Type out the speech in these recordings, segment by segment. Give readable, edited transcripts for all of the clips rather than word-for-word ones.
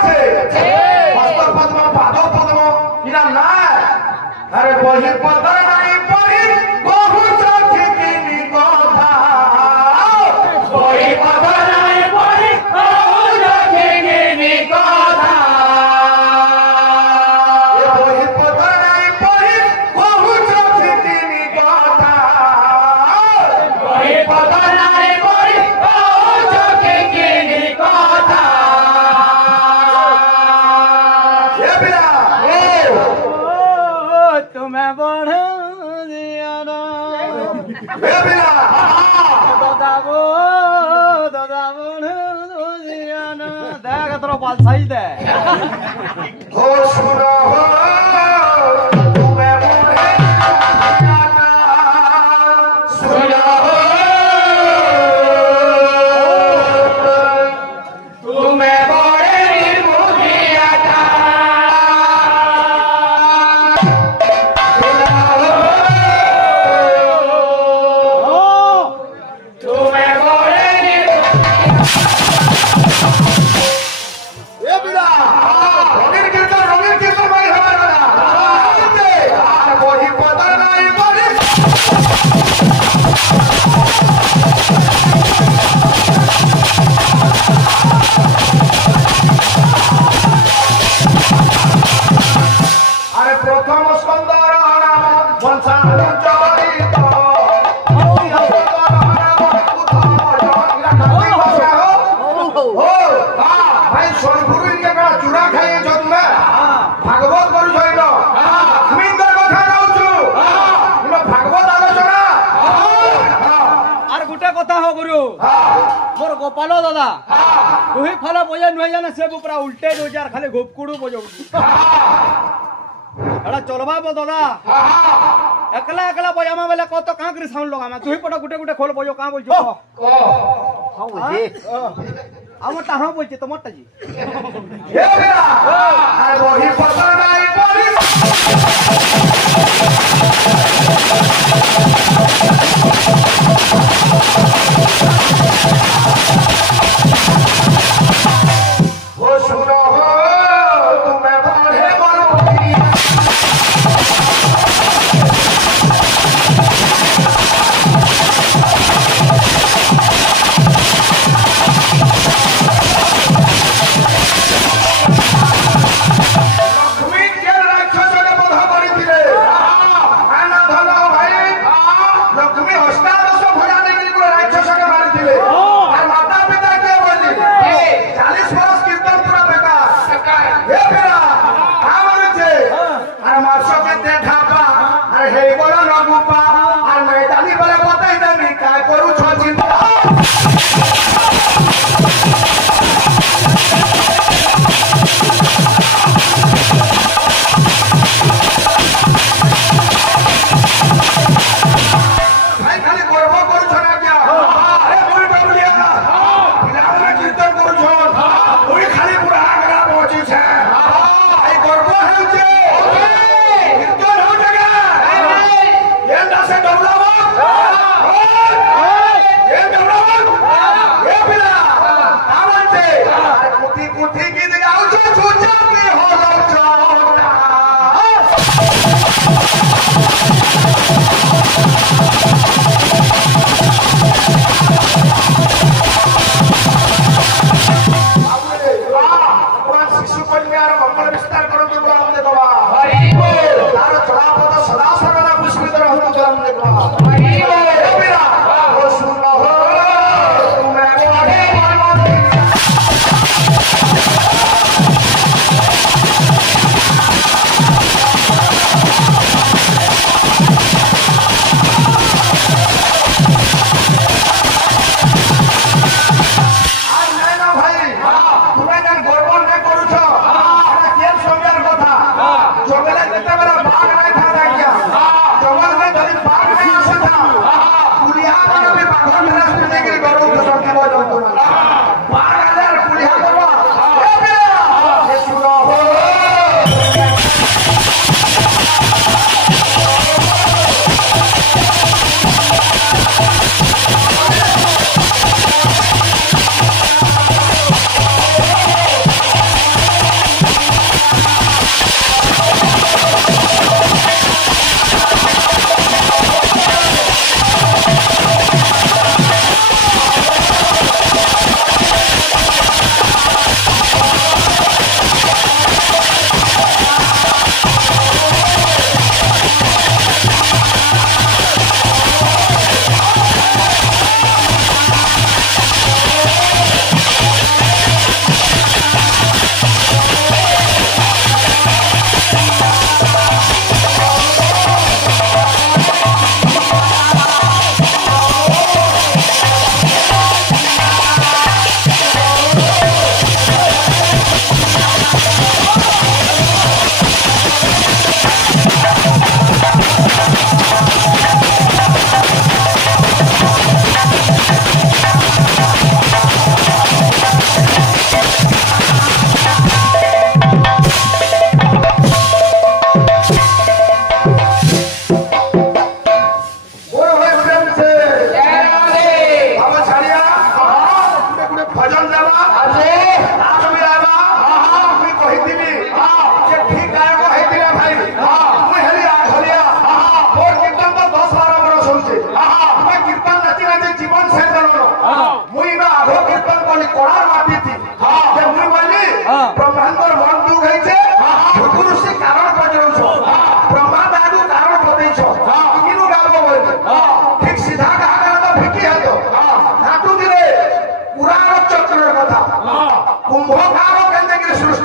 আছে হস্ত পদ্ম পাদ পদ্ম কিনা না আরে বহি পদ নাই পরি বহু চোখে কিনি কথা বহি পদ নাই পরি বহু চোখে কিনি কথা বহি পদ নাই পরি বহু চোখে কিনি কথা বহি পদ নাই পরি বহু চোখে কিনি কথা এ বিরা तुम्हें बढ़ दिया ना এ বিরা दादा बढ़ दिया ना देख तेरा बाल सही दे हो सुनो तुम्हें मुझे जाना सुनो तुम्हें बड़े मुझे आता तुम्हें बड़े এ বিরা রঙের কীর্তন ভাই হবে না আর বহি পদ নাই বলি আরে প্রথম সুন্দর নাম বংশাণু চরিত ভাই সোনপুর চূড়া খাই জন্মে ভাগবত করু সৈন্য মিন্দর কথা যাচ্ছু ভাগবত আলোচনা আর গোটে কথা হ গুরু মোর গোপাল দাদা তুই ফল বজে নুহে জানে সে পুরা উল্টে দউছি আর খালি ঘুপকুড়ু বজাউছি এটা চলবা বো দাদা একলা একলা বজামা বেলে কত কাঁ করে সাউন্ড লগামা তুই পটা গুটে গুটে খোল বজো কাঁ বলছো ক আমারটা হ্যাঁ বলছে তোমারটা জি হে বিরা আর বহি পদ নাই বলি ও সুনো তুমি বড়ে বড় তুমি কে রাক্ষসকে বধ করিছিলে আনা ধন ভাই লক্ষ্মী অষ্টাদশ ভুজা দেখি পুরো রাক্ষসকে মারিছিলে আর মাতা পিতা কে বলি 40 বরস কীর্তন পুরা বেকার হে বিরা আমারছে আর মাসকে দেখাবা আর হে বড় রঘুপা আর ময়দানি বলে বতাই দেবি কায় করুছ চিন্তা ভাই খালি গর্ব করছ না কি আরে মুই বাবুলিয়া পিলাগুলা কীর্তন করছ মুই খালি পুরা আগ্রা পৌঁছিছে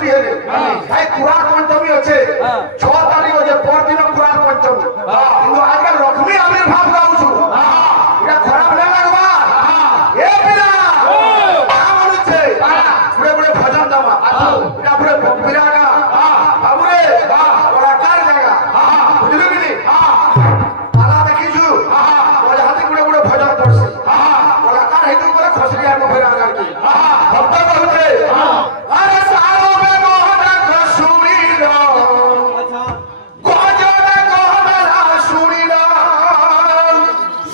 ছুটি হলে ভাই কুরার পঞ্চমী আছে 6 তারিখ আছে পরদিন কুরার পঞ্চমী কিন্তু আজকাল লক্ষ্মী আবির্ভাব গাউছু এটা খারাপ না লাগবা এ পিলা আমছে পুরে পুরে ভজন দামা এটা পুরে বিরাগা বাবুরে কলাকার জায়গা বুঝলি কি পালা দেখিছু ওই হাতে পুরে পুরে ভজন করছে কলাকার হেতু করে খসরি আর ফেরা গাড়ি ভক্ত কহুছে আরে সারো বে মোহনা কসুমির গজনা গহনা শুনিল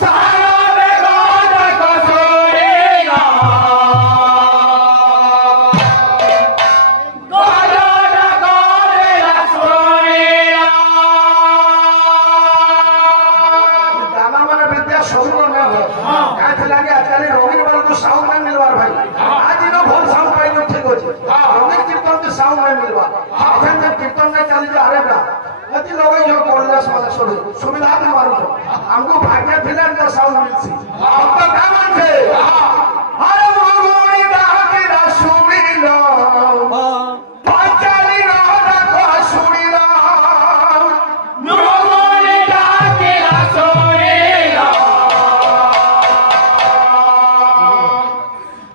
সারো বে মোহনা কসুমির গজনা গহনা শুনিল দানা মানে বিদ্যা সবুর না হয় কাছে লাগে আজকাল রঙিন বালকু সাউন্ড না মিলবার ভাই আজ ইনো ভল সাউন্ড পাইনো ঠিক আছে রঙিন কীর্তন কে সাউন্ড না মিলবা এখন যে কীর্তন না চালি যে আরে না অতি লগাই जो কলেজ মানে সরে সুবিধা না মারু हमको भाग्य फिलन का साउंड मिलसी अब तो का मानছে আরে মগনি ডাকে রাসুমিল পাঁচালি রাধা কো শুনিল মগনি ডাকে রাসুমিল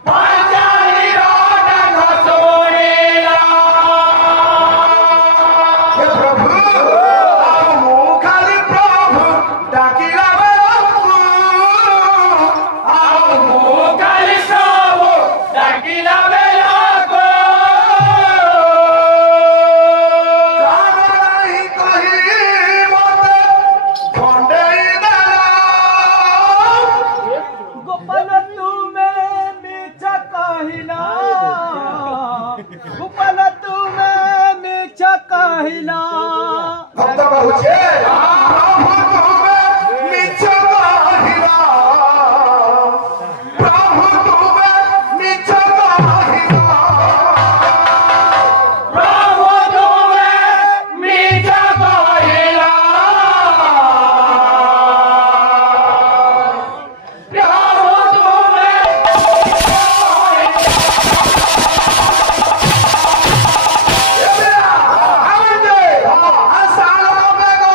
পাঁচালি রাধা কো শুনিল হে প্রভু আও মুখালি প্রভু ডাকিলা বেলকু আও মুখালি প্রভু ডাকিলা বেলকু কান নাই কহি মতে খন্ডেই দেলা গোপাল তুমি মিছ কহিলা গোপাল তুমি মিছ কহিলা ভক্ত কহুছে প্রভু তুমি মিছ কহিলা প্রভু তুমি মিছ কহিলা প্রভু তুমি মিছ কহিলা প্রভু তুমি আমজে আসালো বেগো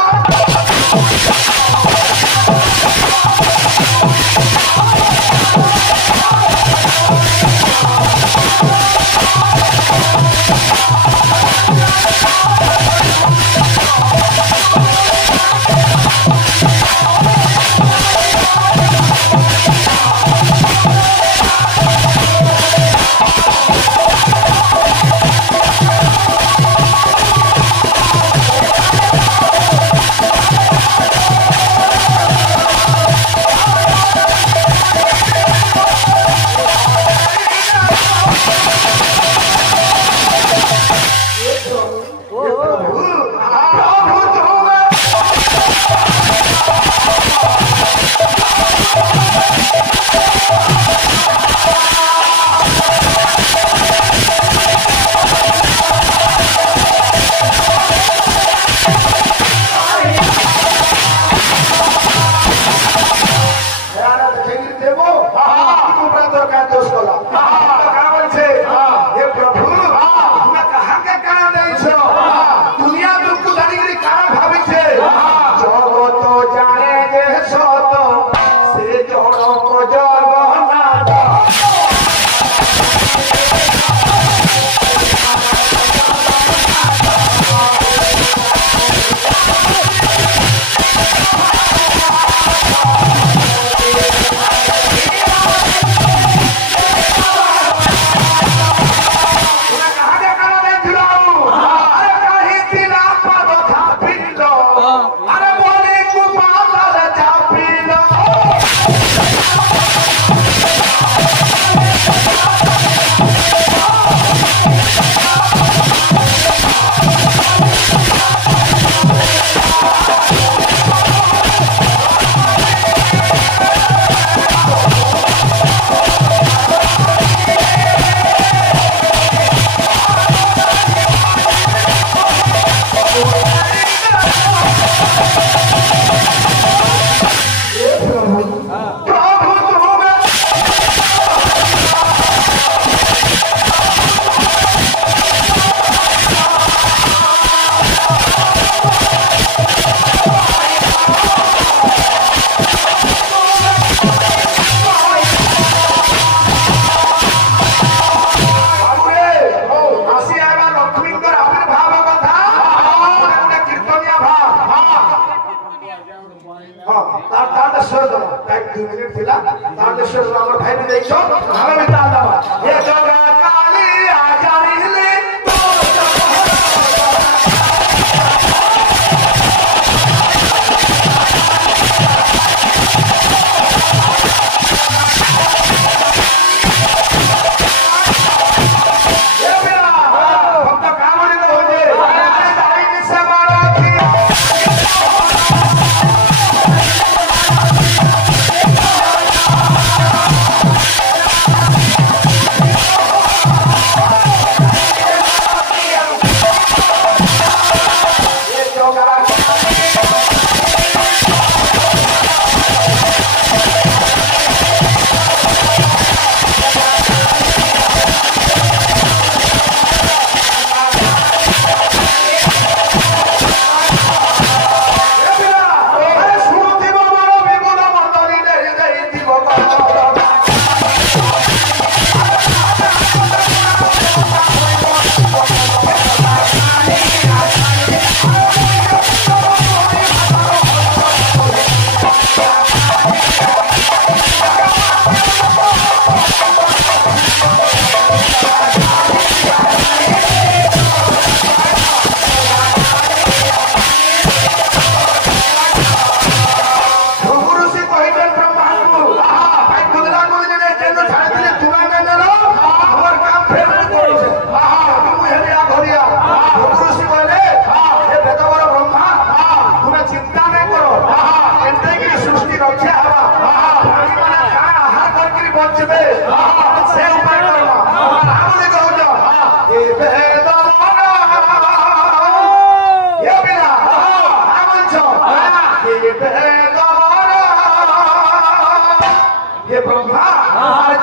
ଦେଇଛ ଆମେ ବି ତା ଦବା ଏ ଜଗା କାଳି ଆଜାଣିଲେ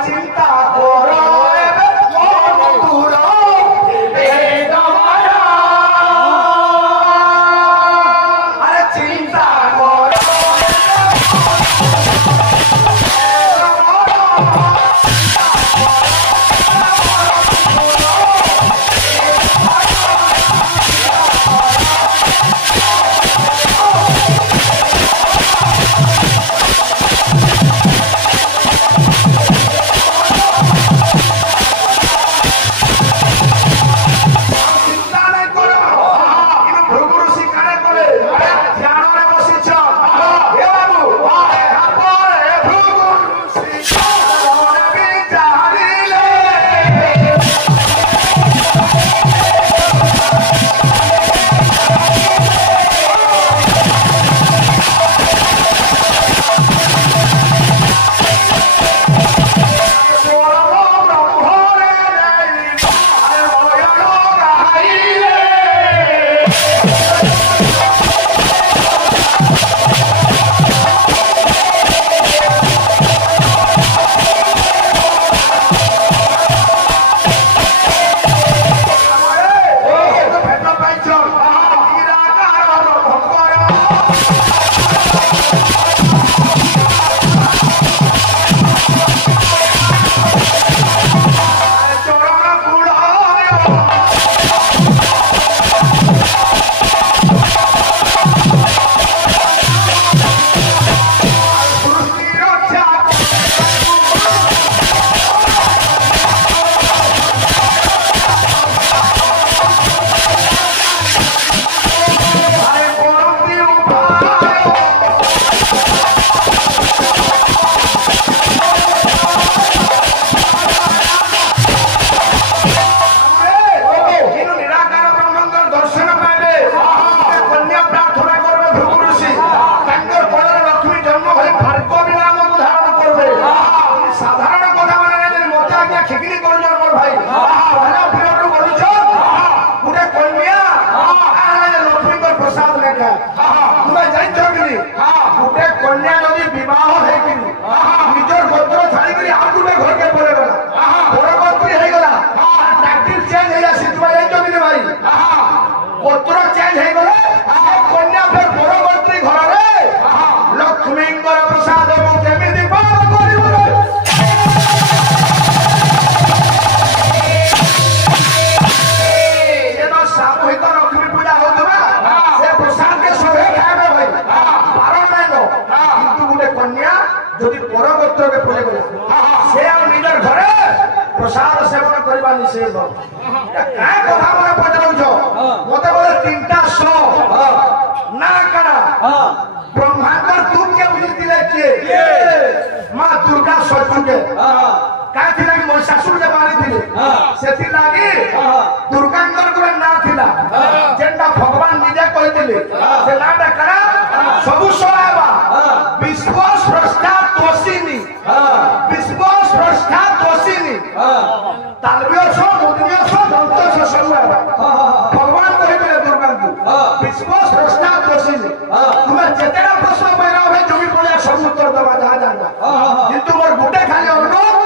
চিন্তা করো देवा निषेध काय कथा मोर पचरौछ मते बोले तीनटा सो ना करा ब्रह्मांडर तुम के बुझितिले के मां दुर्गा सचु के काय थिला कि महिषासुर के मारी थिले सेथि लागी दुर्गांकर को ना थिला जेंटा भगवान निजे कहितिले से नाटा करा सबु सोआबा विश्व स्रष्टा तोषिनी विश्व स्रष्टा तोषिनी तालबियो सो मुदनियो सो दंत सो सोआबा भगवान कहितिले दुर्गांकर विश्व स्रष्टा तोषिनी तुम्हें जेतेरा प्रश्न पैरा है जो भी पड़े सब उत्तर देवा जा जाना किंतु मोर गुटे खाली अनुरोध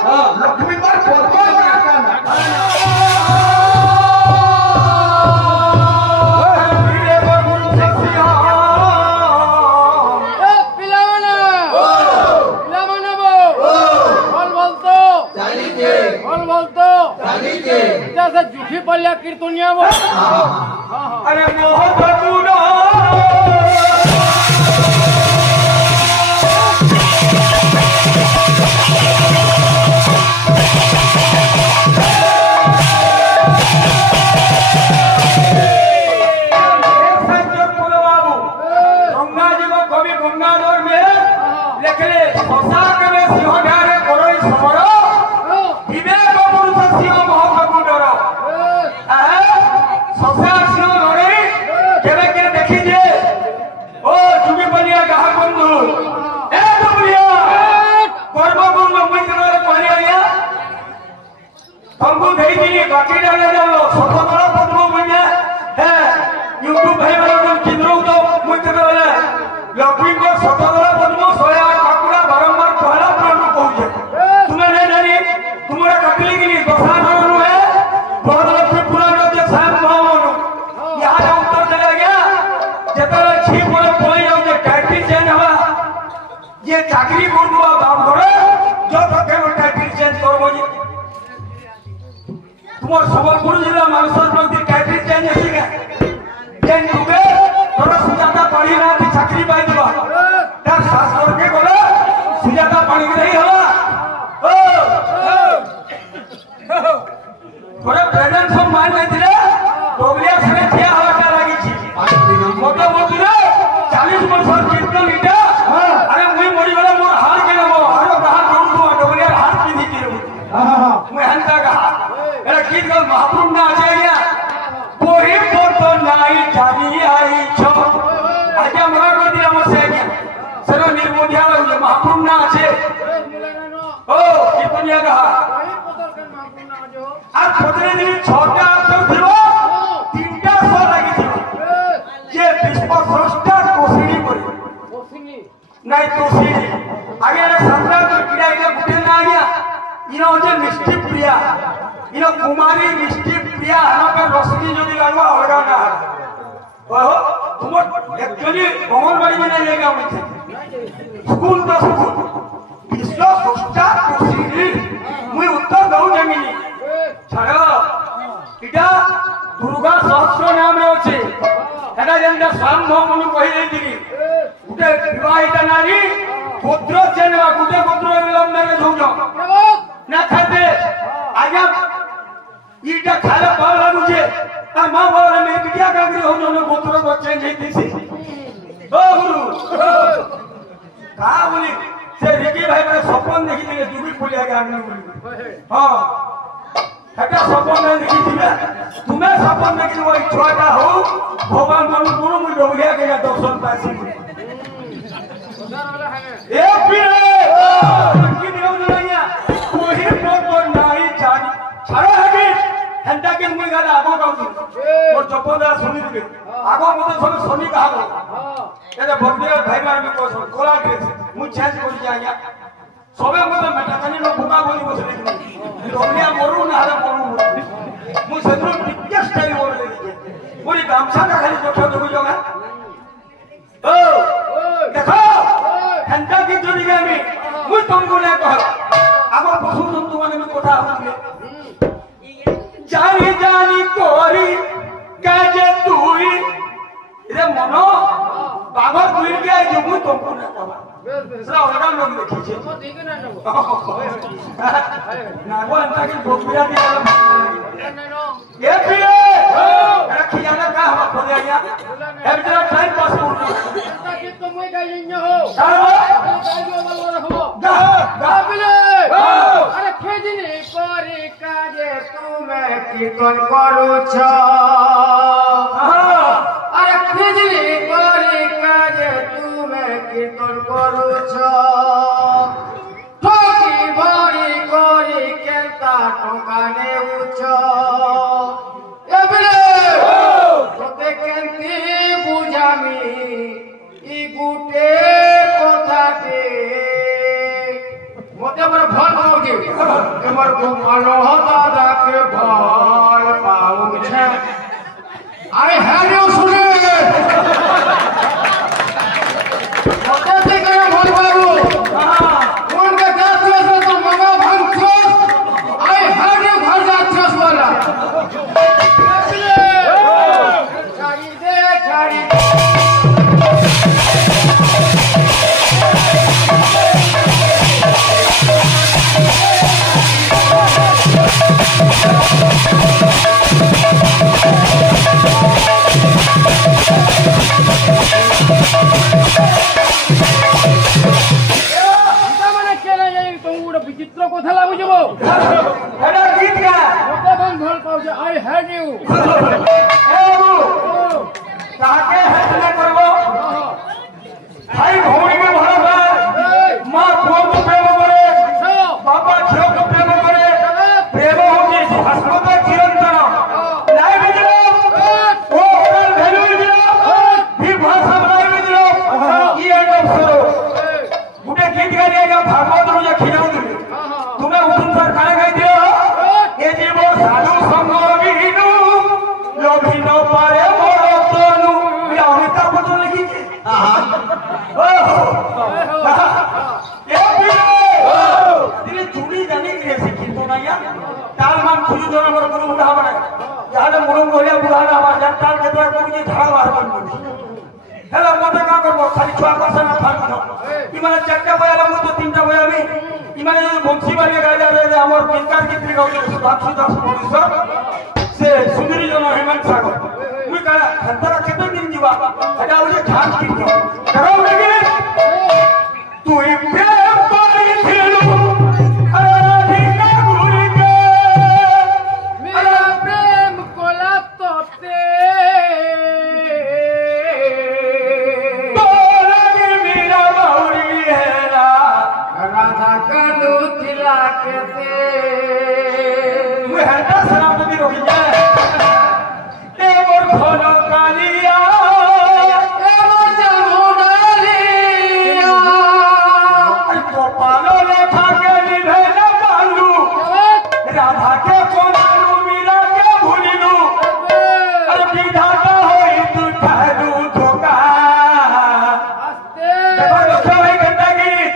लक्ष्मी पर पद्म काकाना जैसे जूठी पल्ला कीर्तनिया वो अरे मोह भगुना चाकरी करवा काम करे जो तके टाइटल चेंज करबो जी तुमर सबलपुर जिला मानसर प्रति टाइटल चेंज हेसिगा चेंज होबे तोरा सुजाता पानी ना की चाकरी पाई दिबा तार सास करके गले सुजाता पानी नहीं होला ओ तोरा प्रेजेंट सब मान नहीं दिले डोगलिया सने ठिया हवा लागी छी मोटा मोटरे 40 वर्ष कितना लीटर अरे मुई मोड़ी वाला मोर हार के ना मोर हार बाहर जोड़ दो डोगलिया हार की दी के मैं हंता का मेरा गीत का महाप्रभु ना आ गया कोई फोटो नहीं जानी आई छो आजा मोर को दिया मसे गया सरो निर्मोधिया वाला महाप्रभु ना आछे ओ कितनिया का आज छोटे दिन छोटा तो थियो तीनटा सो लगी थी ये विश्व स्रष्टा कोसिनी पड़ी नहीं तो सीधी आगे ना संतरा तो किड़ा इधर बुटे ना आ गया इनो जो मिष्टी प्रिया इनो कुमारी मिष्टी प्रिया हना पे रोशनी जो दिलावा होगा ना ओहो तुम एक्चुअली अंगनवाड़ी में नहीं लेगा मुझे स्कूल तो स्कूल विश्व स्रष्टा कोसिनी मुझे उत्तर दो जमीनी छाड़ो इटा दुर्गा सहस्र नाम रे अछि एटा जेंदा संभव मनु कहि देतिनी गुटे विवाहिता नारी पुत्र चेनवा गुटे पुत्र विलंब में झुंजो ना खाते आजा ईटा खाले पाल लागुचे आ मां बोले मैं बिटिया कागरी हो जो पुत्र को चेंज हेतिसी ओ गुरु का बोली से रिकी भाई मेरे सपन देखि दिले दुबी पुलिया के आंगन बोली हां हटा सपन नहीं देखी थी मैं तुम्हें सपन देखी वो छोटा हो भगवान मन गुरु मुझे डोगलिया के दर्शन पासी ए पीरे की नियम नहीं कोई फोटो नहीं जानी छाड़ा हगी हंडा के मुई गाला आगो गाउती और जपदा सुनी दिबे आगो मते सब सुनी कहाबो एटा बंदे भाई मार में को कोला ड्रेस मु चेंज कर दिया सबे मते मेटाकानी नो भुका बोली बसले डोगलिया मरु ना हरे मरु मु सदरो टिक्के स्टाइल बोल दे पूरी गामछा का खाली जोठो देखो जोगा ओ देखो घंटा की जोड़ी में मु तुमको ने कह आगो पशु जंतु माने में कथा होले जानी जानी कोरी काजे तुई रे मनो बाबा तुई के जो मु तुमको ने कह সেটা অলগা লোক দেখিছে না গো এন্তাকে বকরিয়া দিয়ে এ পিয়ে এরা খিয়ানা কা হবা খোদে আইয়া এমটা টাইম পাস করতে তুমি গাইন্য হো আরে খেদিনি পরে কাজে তুমি কীর্তন করুছ আরে খেদিনি পরে কাজে তুমি কীর্তন করুছ ঠকি ভরি করি কেনতা টঙ্কা নেউছ এবেলে তোতে কেনতি বুঝামি ই গুটে কথাতে মতে আমার ভাল পাউছে এবার গোপাল দাদাকে ভাল পাউছে আরে হ্যাঁ রে শুনে মতে থেকে ভাল পাবো কোনকে যাচ্ছে তো মামা ভাঙছো আরে হ্যাঁ রে ভাল যাচ্ছে বলা ছাড়ি দে ছাড়ি বিচিত্র কথা লাগুছে এটা গীত গা মতে ভাল পাউছে আই হ্যাড ইউ এ বাবু তাকে হেল্প করব ভাই ভৌণীকে ভালো পায় মা পুଅକୁ ପ୍ରେମ କରେ ବାପା ଝିଅକୁ ପ୍ରେମ କରେ ପ୍ରେମ ହଉଛି ଶାଶ୍ୱତ ଚିରନ୍ତନ ନାଇଁ ବୁଝିଲ ଓ ଓରାଲ ଭ୍ୟାଲୁ ବୁଝିଲ ବିଭାଷା ନାଇଁ ବୁଝିଲ ଇ ଏଣ୍ଡ ଅଫ୍ ସରୋ ଗୋଟେ ଗୀତ ଗାଇ ଆଜ୍ଞା ଭାଗବତରୁ ଯେ ଖିଯାଉଥିଲି ତୁମେ ଉଠୁନ ସାର୍ କାଣା ଗାଇଦିଅ ଏ ଜୀବ ସାଧୁ ସଙ୍ଗ ବିହୀନୁ ଲୋଭି ନ ପାରେ ମୋର ତନୁ ଏଇଟା ଅମିତାଭ ବଚ୍ଚନ ଲେଖିଛି দিলে চুরি জানি গিয়েছে কিন্তু না ইয়া তাল মান খুঁজু জন আমার কোনো মুড়া হবে না যাহলে মুড়ং গলিয়া বুড়া না আমার যার তাল খেতে করছি ঝাড়া বাহার করছি হেলা মতে কা করব খালি ছুয়া করছে না ফাল না ইমানে চারটা বয়ালা মতো তিনটা বয়াবি ইমানে যদি বংশী বাড়িয়ে গাইলা রে আমার পিনকার কিত্রি গাউছে সুধাক্ষী দাস মনুষ্য সে সুন্দরী জন হেমন্ত সাগর মুই কারা খেতরা কেতে দিন দিবা এটা হচ্ছে ঝাঁক কীর্তন দেখাও দেখি তুই প্রেম করিছিলু রাধিকা ঘুরিকে मेरा प्रेम कोला तोते তোলাগে মীরা বাউরি হেরা राधा कानू थिला केते মুই হেটা সেনাপতি রহি যায় এ মোর ঘন কালিয়া एमो जमुनालिया কপাল রেখাকে নিভেলে বালু রাধাকে কোনালু মীরাকে ভুলিলু আরে বিধাতা হই তু ঠালু ধোকা आस्ते দেখো লক্ষ্য ভাই ঘন্টা গীত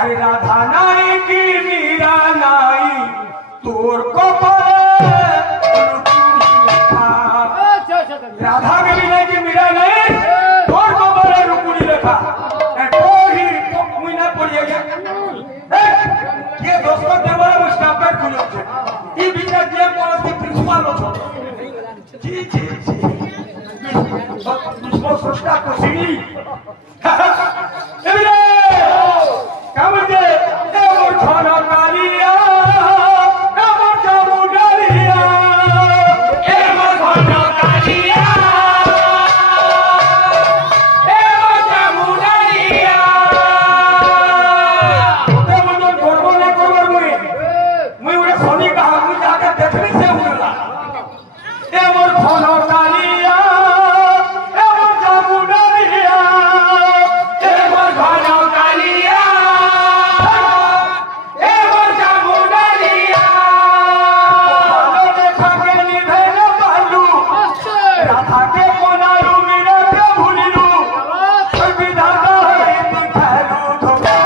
আরে রাধা নাই কি মীরা নাই তোর কপালে রুকুনি লেখা अच्छा अच्छा রাধা के बिना की मीरा नहीं तोर कपाले रुकुनी লেখা कोही मुई ना पड़िया गया ये दोस्तों देवरा स्टाफ का खुलो छे ई बिना जे पॉलिसी प्रिंसिपल छो जी जी जी विश्व स्रष्टा को सीढ़ी एबिरे कामते ए मोर छाना कालिया ए मोर जामु डालिया ए मोर छाना कालिया ए मोर जामु डालिया ओते मन गर्व ना करबर मुई ओरे सोनी का मुई जाके देखली से उड़ला ए मोर छाना कालिया ए मोर जामु डालिया ए मोर छाना कालिया ए मोर जामु डालिया बालो देखा के निभेले बालू आस्ते राधा के कोनालू मीरा के भूलिलू और विधाता है तू ठालू धोखा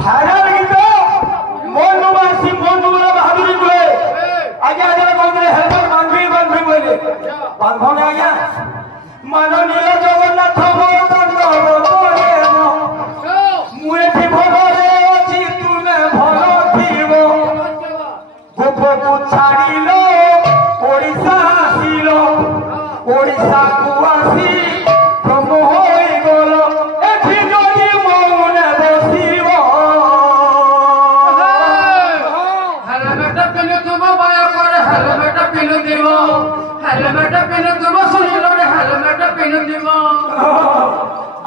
ভাইরাল গীত মনুবাসী মনুরা বাহাদুরি বলে আগে আগে কোনদিন হেলমেট বাঁধবি বাঁধবি বলে বাঁধব না আজ্ঞা মাননীয় জগন্নাথ মু এটি ভলরে অছি তুমি ভাল থিব গোপকু ছাড়িল ওড়িশা আসিল ওড়িশাকু আসি ভ্রম হয়ে গল এটি যদি মৌনে বসিব হেলমেট পিন্ধু দিব বায়া করে হেলমেট পিন্ধু দিব হেলমেট পিন্ধু দিব শুনিল হেলমেট পিন্ধু দিব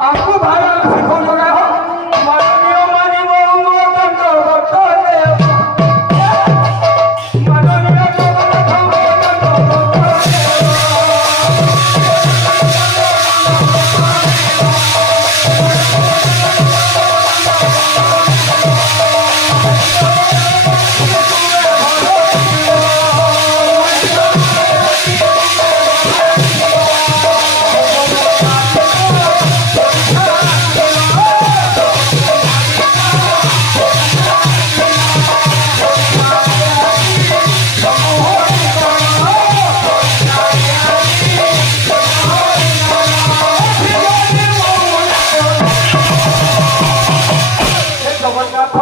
आपको भारत सिखो लगा हो माननीय मानिब दंड बटले माननीय जगन्नाथ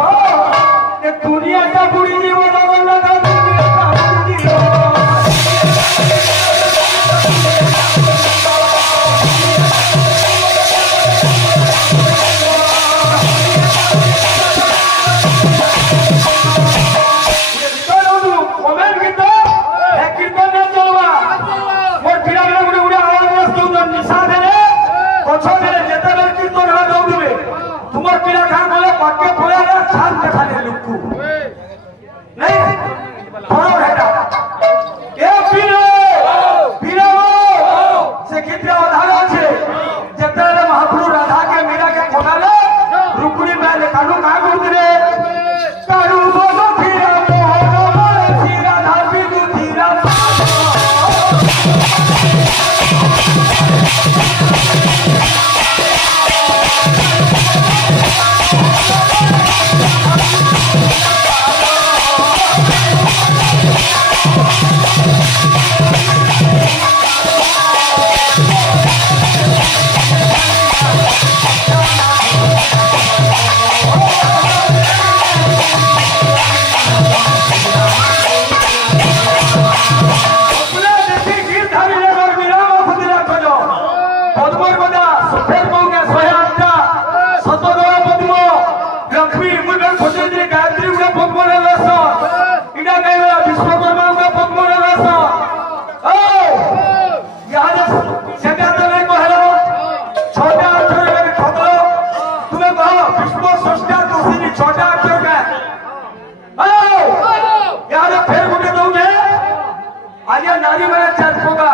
नारी मैंने चार होगा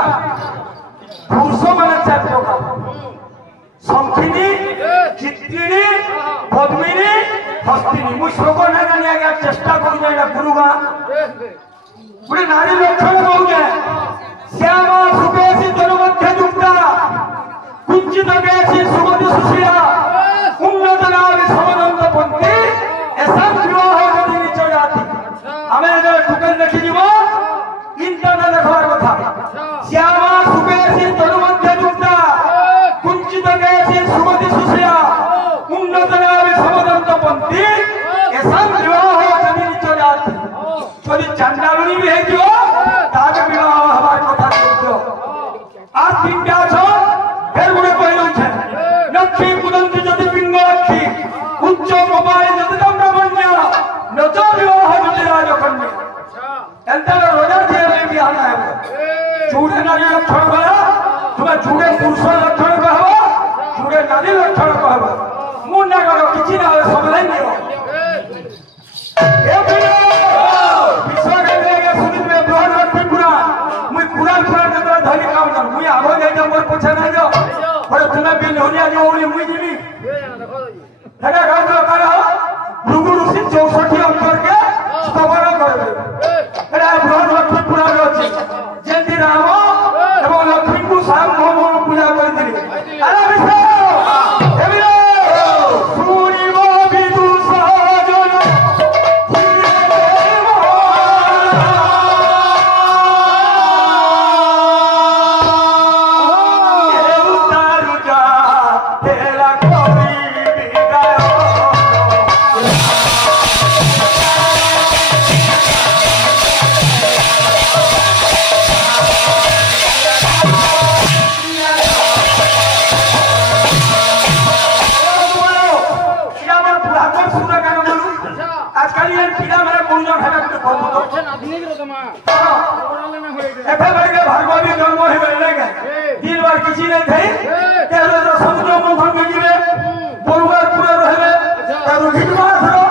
पुरुषों मैंने चार होगा संखिनी चित्तिनी पद्मिनी हस्तिनी मुझ श्लोक नहीं जानी आगे चेष्टा करूँ जाएगा गुरुगा पूरे नारी लक्षण कहूँगे श्यामा सुकेशी तनुमध्य युक्ता कुंचित केशी सुमति सुशीला उन्नत नारी समनंद पंथी ऐसा विवाह यदि नीचे जाती हमें अगर टुकन देखी जीवो इंटरनेट देखवार कथा श्यामा सुकेशी तनुमध्य युक्ता कुंचित केशी सुमति सुशीला उन्नत नारी समनंद पंथी ऐसा विवाह यदि नीचे जाती যদি চান্ডালুনি বি হেইছো তাকে বিবাহ হবার কথা কইছো আর তিনটা আছো ফের গুড়ে কই লউছে লক্ষ্মী কুদন্তি যদি পিঙ্গ লক্ষ্মী উচ্চ কপালে যদি দণ্ড বন্যা নচ বিবাহ যদি রাজকন্যা এন্তার রোজা দিয়ে বিবাহ না হবে জুড়ে নারী লক্ষণ করা তুমি জুড়ে পুরুষ লক্ষণ কহব জুড়ে নারী লক্ষণ কহব মু না করো কিছু না হবে সমাধান নিও রাম এবং লক্ষ্মী সাম ପୂଜা କରିଥିଲି खाली एन पिला मेरे पुण्य खाना के कोन तो अच्छा आधुनिक रो तमा ओराले ना होई एफे बड़के भार्गवी जन्म हे बेले के दिन बार किसी नहीं थे तेरे तो समुद्र मुख में गिरे बोलुआ पूरा रहबे तारो घिटवा थरो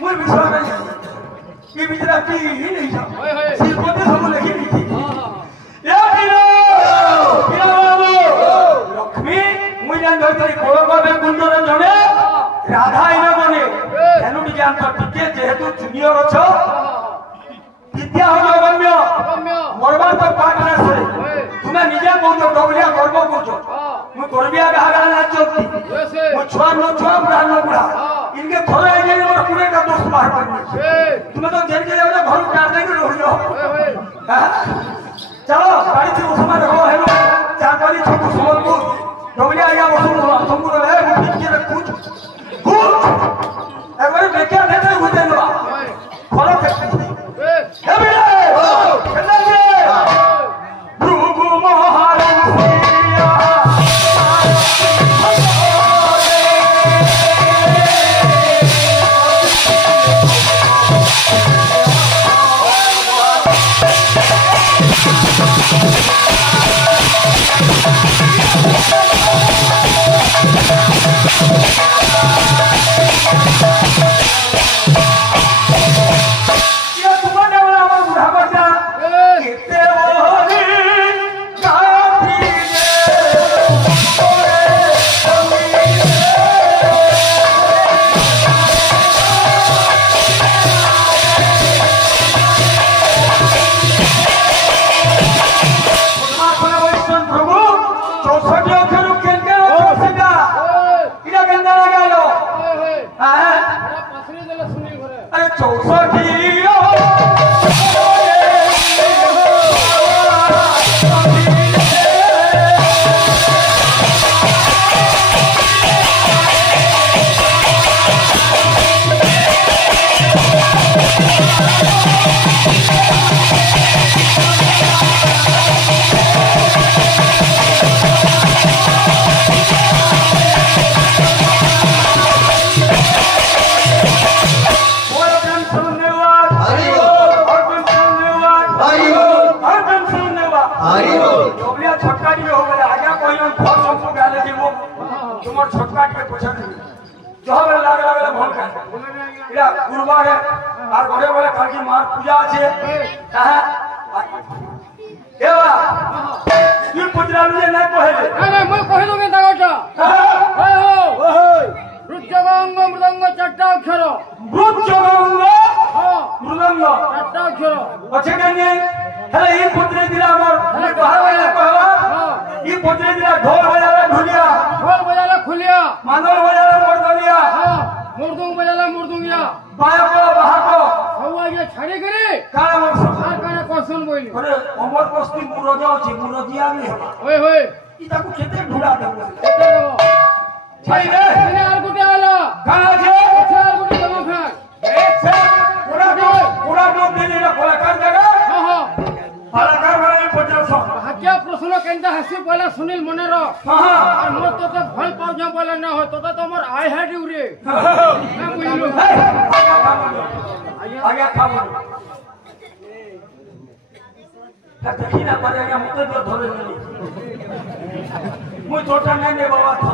कोई विश्वास नहीं ये बिचरा की ही नहीं था सिर्फ तो सब लिखी थी ए पिला बाबू लक्ष्मी मुई जान धरतरी कोलबा में कुंडरे जने राधा इना बने एनु टिके अंत टिके जेहेतु जूनियर अछो विद्या हो गम्य मरबार तो पाठ ना सरे तुम्हें निजे बोलतो डबलिया गर्व करछो मु गर्बिया गागा ना चोती मु छुआ न छुआ बुढ़ा न बुढ़ा इनके थोड़े आगे मोर पूरे का दोस्त बाहर करनी तुम्हें तो जेल के जाओ घर काट देंगे रोहियो चलो गाड़ी से उसमें रहो हेलो चाकरी छोटू सोलपुर डबलिया आया वसुल तुमको है ठीक के कुछ एक बार बेकार देते हुए देना खोलो के हे बेटे खेलना के भृगु महाराज सुनील मनेर और मो तो भल पाउ जा बोले ना हो तो हमर आई हेड यू रे मैं बुझलो आगे खाबो ता देखि ना पड़े या मुते तो धरे नहीं मु छोटा नहीं ने बाबा था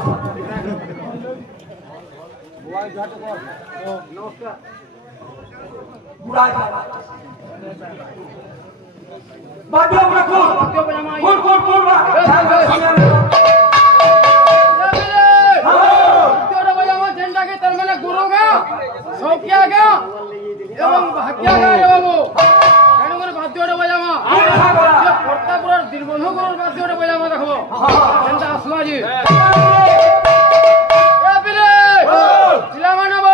बुआ घाट को नमस्कार बुढ़ा जा बाजो रखो कुल कुल कुल झंडा के तरमेला गुरु गा सौकिया गा एवं भाग्या गा एवं तेणु कर बाद्योटे बजामा ये प्रतापुर दीर्घबंधु गुरु बाद्योटे बजामा देखबो झंडा आसला जी ए बिले जिला मानव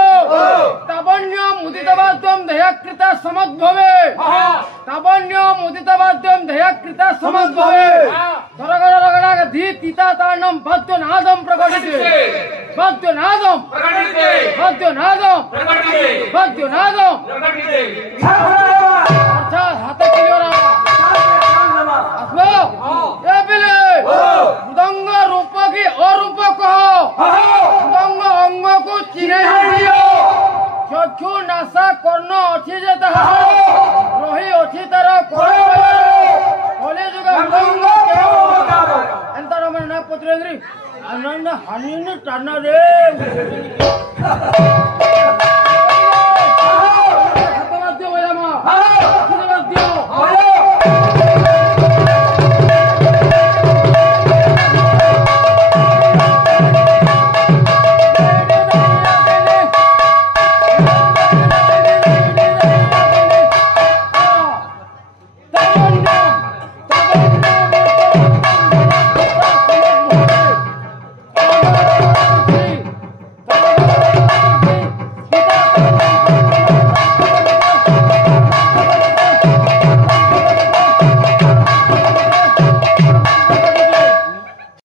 ताबण्य मुदितवाद्यम दयाकृता समद्भवे ताबण्य मुदितवाद्यम दयाकृता समद्भवे धरगड़ रगड़ा धी तीता तांडम भक्तनादम प्रकटिते भक्तनादम प्रकटिते भक्तनादम प्रकटिते भक्तनादम प्रकटिते अच्छा हाथे किलोरा असलो ए बिले मृदंग रूप की अरूप कहो मृदंग अंग को चिन्ह दियो चक्षु नासा ପତ୍ରରେ ଆନନ୍ଦ ହାନି ଟାନା ରେ